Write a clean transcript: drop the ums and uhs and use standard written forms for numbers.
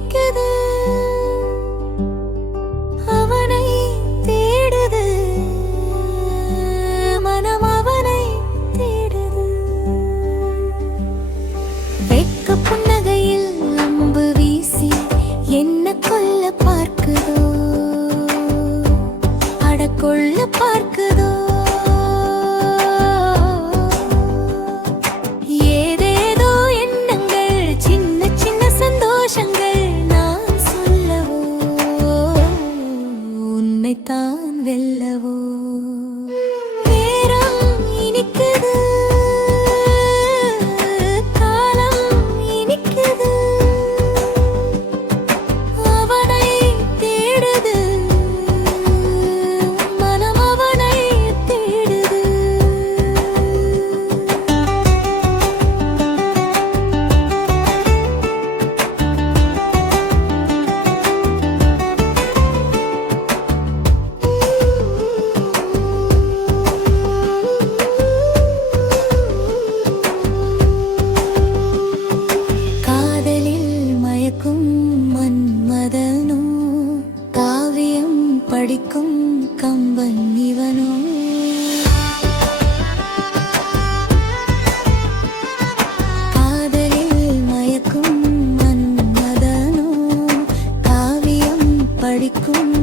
இனிக்குது அவனை தேடுது மனம் அவனை தேடுது வெட்க புன்னகையில் அம்பு வீசி என்ன கொல்ல பார்க்குதோ அடக்கொள்ள பார்க்குதோ ஏதேதோ எண்ணங்கள் சின்ன சின்ன சந்தோஷங்கள் நான் சொல்லவோ உன்னைத்தான் வெல்லவோ நேரம் இனிக்குது காலம் இனிக்குது அவனை தேடுது மனம் அவனை தேடுது காதலில் மயக்கும் மன்மதனோ காவியம் படிக்கும் கம்பன் இவனோ காதலில் மயக்கும் மன்மதனோ காவியம் படிக்கும்